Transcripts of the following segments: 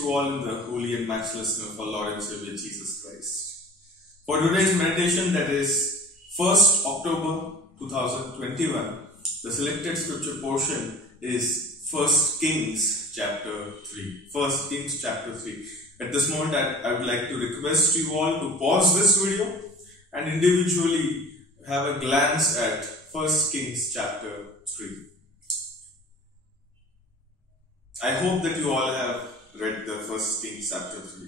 you all in the holy and matchless name of our Lord and Savior Jesus Christ. For today's meditation, that is 1st October 2021, the selected scripture portion is 1 Kings chapter 3. 1 Kings chapter 3. At this moment, I would like to request you all to pause this video and individually have a glance at 1 Kings chapter 3. I hope that you all have read the 1 Kings chapter 3.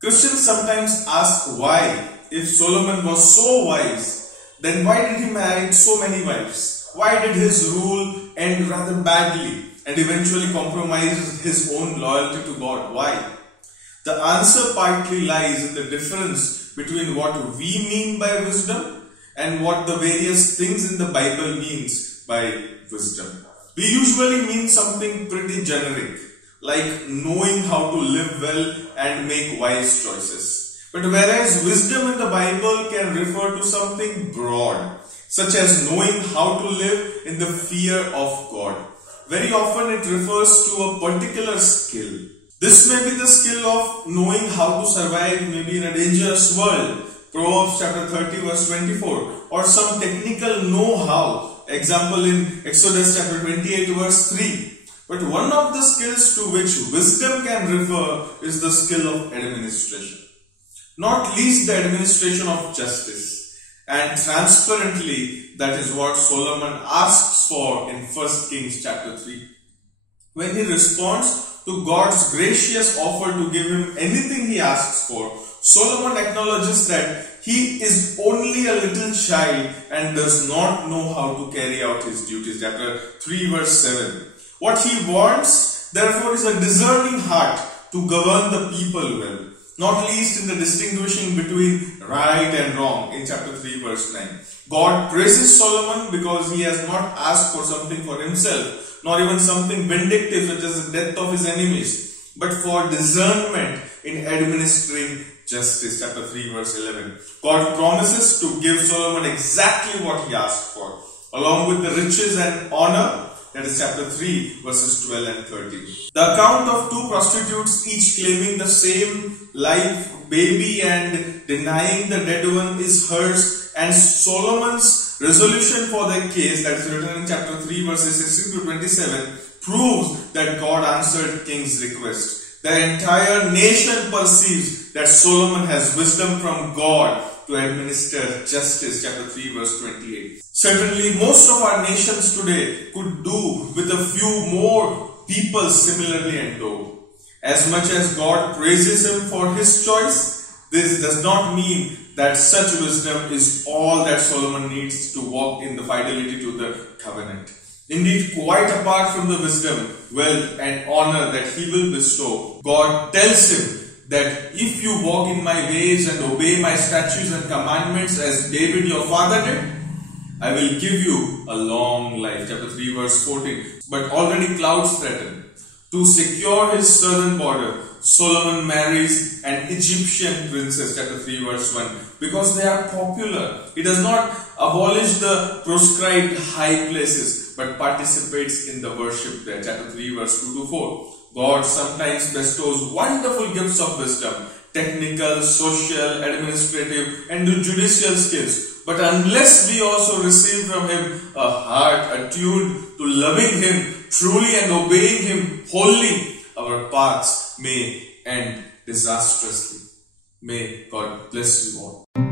Christians sometimes ask why, if Solomon was so wise, then why did he marry so many wives? Why did his rule end rather badly and eventually compromise his own loyalty to God? Why? The answer partly lies in the difference between what we mean by wisdom and what the various things in the Bible means by wisdom. We usually mean something pretty generic, like knowing how to live well and make wise choices. But whereas wisdom in the Bible can refer to something broad, such as knowing how to live in the fear of God, very often it refers to a particular skill. This may be the skill of knowing how to survive maybe in a dangerous world, Proverbs chapter 30 verse 24, or some technical know-how, example in Exodus chapter 28 verse 3. But one of the skills to which wisdom can refer is the skill of administration. Not least the administration of justice. And transparently, that is what Solomon asks for in 1 Kings chapter 3. When he responds to God's gracious offer to give him anything he asks for, Solomon acknowledges that he is only a little child and does not know how to carry out his duties. Chapter 3 verse 7. What he wants, therefore, is a discerning heart to govern the people well, not least in the distinguishing between right and wrong in chapter 3 verse 9. God praises Solomon because he has not asked for something for himself, nor even something vindictive such as the death of his enemies, but for discernment in administering justice. Chapter 3 verse 11. God promises to give Solomon exactly what he asked for, along with the riches and honor. That is chapter 3 verses 12 and 13. The account of two prostitutes each claiming the same live baby and denying the dead one is hers, and Solomon's resolution for the case, that is written in chapter 3 verses 16 to 27, proves that God answered King's request. The entire nation perceives that Solomon has wisdom from God to administer justice. Chapter 3 verse 28. Certainly most of our nations today could do with a few more people similarly endowed. As much as God praises him for his choice, this does not mean that such wisdom is all that Solomon needs to walk in the fidelity to the covenant. Indeed, quite apart from the wisdom, wealth and honor that he will bestow, God tells him that if you walk in my ways and obey my statutes and commandments as David your father did, I will give you a long life. Chapter 3 verse 14. But already clouds threaten. To secure his southern border, Solomon marries an Egyptian princess. Chapter 3 verse 1. Because they are popular. He does not abolish the proscribed high places, but participates in the worship there. Chapter 3 verse 2 to 4. God sometimes bestows wonderful gifts of wisdom, technical, social, administrative and judicial skills. But unless we also receive from him a heart attuned to loving him truly and obeying him wholly, our paths may end disastrously. May God bless you all.